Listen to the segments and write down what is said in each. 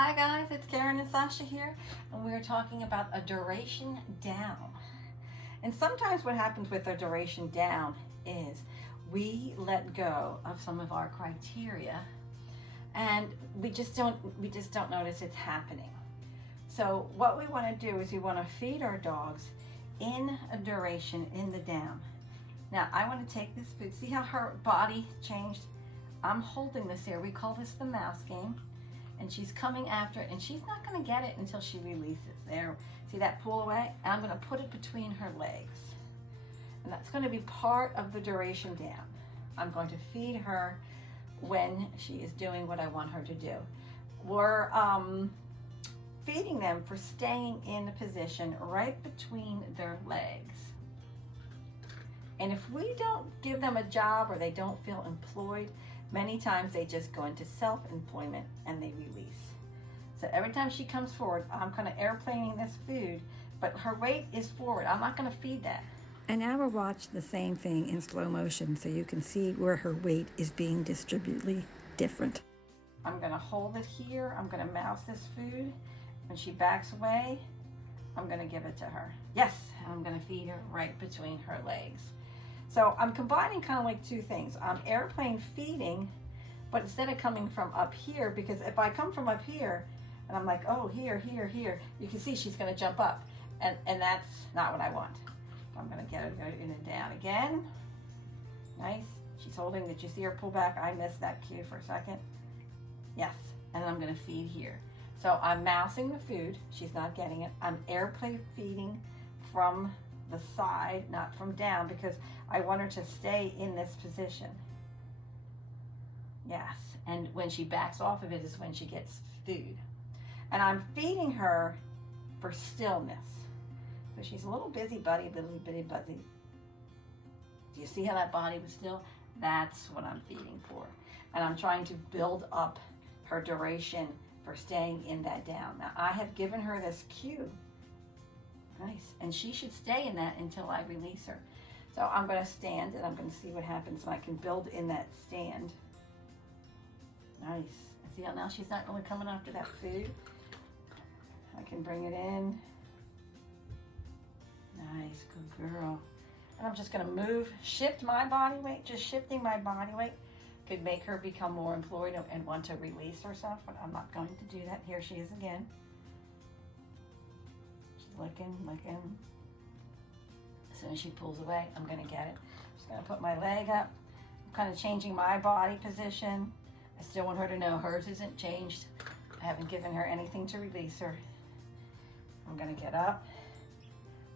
Hi guys, it's Karen and Sasha here, and we're talking about a duration down. And sometimes what happens with a duration down is we let go of some of our criteria and we just don't notice it's happening. So what we want to do is we want to feed our dogs in a duration in the down. Now I want to take this food, see how her body changed? I'm holding this here. We call this the mouse game. And she's coming after it, and she's not going to get it until she releases. There, see that pull away? And I'm going to put it between her legs. And that's going to be part of the duration down. I'm going to feed her when she is doing what I want her to do. We're feeding them for staying in a position right between their legs. And if we don't give them a job or they don't feel employed, many times they just go into self-employment and they release. So every time she comes forward, I'm kind of airplaning this food, but her weight is forward. I'm not going to feed that. And now we'll watch the same thing in slow motion so you can see where her weight is being distributed different. I'm going to hold it here. I'm going to mouse this food. When she backs away, I'm going to give it to her. Yes, and I'm going to feed her right between her legs. So I'm combining kind of like two things. I'm airplane feeding, but instead of coming from up here, because if I come from up here and I'm like, oh, here, you can see she's going to jump up. And that's not what I want. I'm going to get her in and down again. Nice. She's holding. Did you see her pull back? I missed that cue for a second. Yes. And then I'm going to feed here. So I'm mousing the food. She's not getting it. I'm airplane feeding from the side, not from down, because I want her to stay in this position. Yes, and when she backs off of it is when she gets food. And I'm feeding her for stillness. So she's a little busybody, bitty buzzy. Do you see how that body was still? That's what I'm feeding for. And I'm trying to build up her duration for staying in that down. Now I have given her this cue. Nice, and she should stay in that until I release her. So I'm going to stand and I'm going to see what happens when I can build in that stand. Nice. See how now she's not really coming after that food? I can bring it in. Nice, good girl. And I'm just going to shift my body weight. Just shifting my body weight could make her become more employed and want to release herself, but I'm not going to do that. Here she is again. Licking. As soon as she pulls away, I'm going to get it. I'm just going to put my leg up. I'm kind of changing my body position. I still want her to know hers isn't changed. I haven't given her anything to release her. I'm going to get up.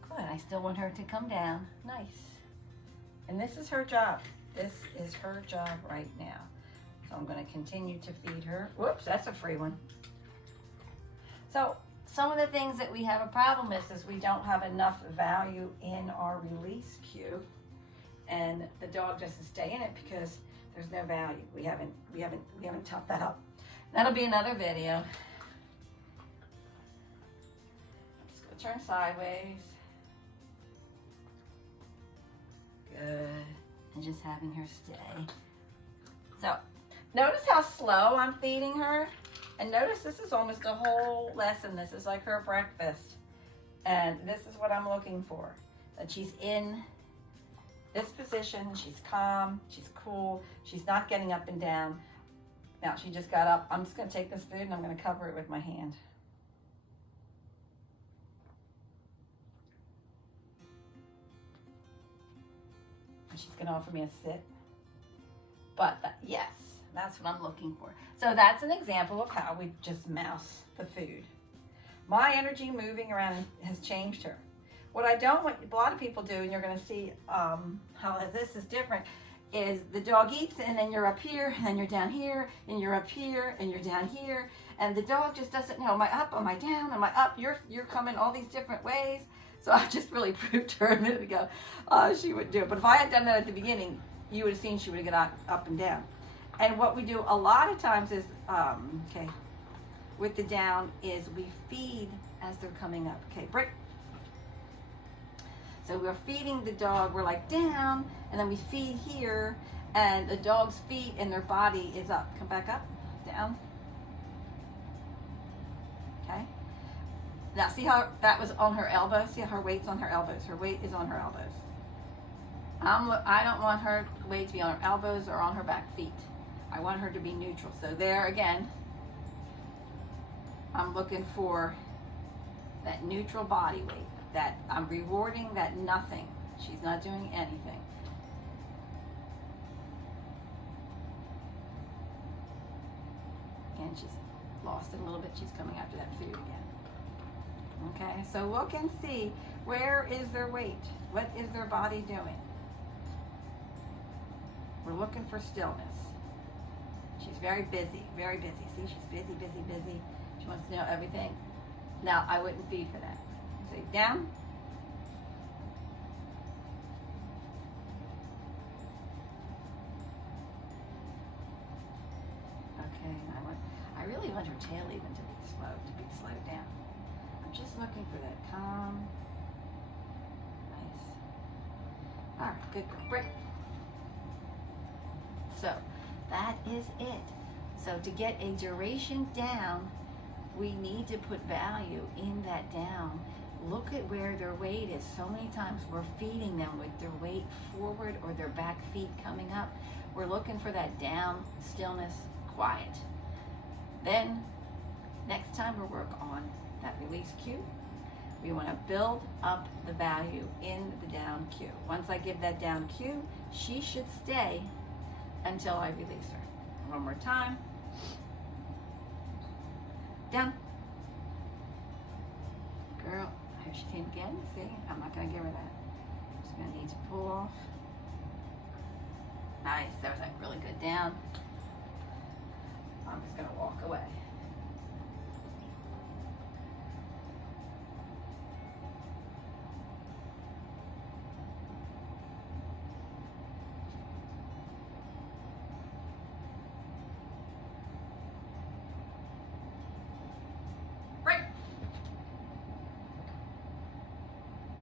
Good. I still want her to come down. Nice. And this is her job. This is her job right now. So I'm going to continue to feed her. Whoops, that's a free one. So some of the things that we have a problem is we don't have enough value in our release cue, and the dog doesn't stay in it because there's no value. We haven't topped that up. That'll be another video. I'm just gonna turn sideways. Good. And just having her stay. So notice how slow I'm feeding her. And notice this is almost a whole lesson. This is like her breakfast. And this is what I'm looking for. That she's in this position. She's calm. She's cool. She's not getting up and down. Now she just got up. I'm just going to take this food and I'm going to cover it with my hand. And she's going to offer me a sit. But yes. That's what I'm looking for. So that's an example of how we just mouse the food. My energy moving around has changed her. What I don't want, a lot of people do, and you're going to see how this is different, is the dog eats and then you're up here, and then you're down here, and you're up here, and you're down here, and the dog just doesn't know, am I up, am I down, am I up, you're coming all these different ways. So I just really proved to her a minute ago she would do it. But if I had done that at the beginning, you would have seen she would have got up and down. And what we do a lot of times is, with the down is we feed as they're coming up. Okay, break. So we're feeding the dog, we're like down, and then we feed here, and the dog's feet and their body is up. Come back up, down, Now see how that was on her elbows? See how her weight's on her elbows? Her weight is on her elbows. I don't want her weight to be on her elbows or on her back feet. I want her to be neutral. So there again, I'm looking for that neutral body weight. That I'm rewarding that nothing. She's not doing anything. And she's lost it a little bit. She's coming after that food again. Okay, so look and see, where is their weight? What is their body doing? We're looking for stillness. She's very busy, very busy. See, she's busy, busy, busy. She wants to know everything. Now, I wouldn't feed for that. Say down. Okay, I really want her tail even to be slowed down. I'm just looking for that calm. Nice. All right, good girl. Break. So that is it. So to get a duration down, we need to put value in that down. Look at where their weight is. So many times we're feeding them with their weight forward or their back feet coming up. We're looking for that down, stillness, quiet. Then next time we work on that release cue, we want to build up the value in the down cue. Once I give that down cue, she should stay until I release her. One more time. Down. Girl, here she came again. See, I'm not going to give her that. She's going to need to pull off. Nice, that was like really good down. I'm just going to walk away.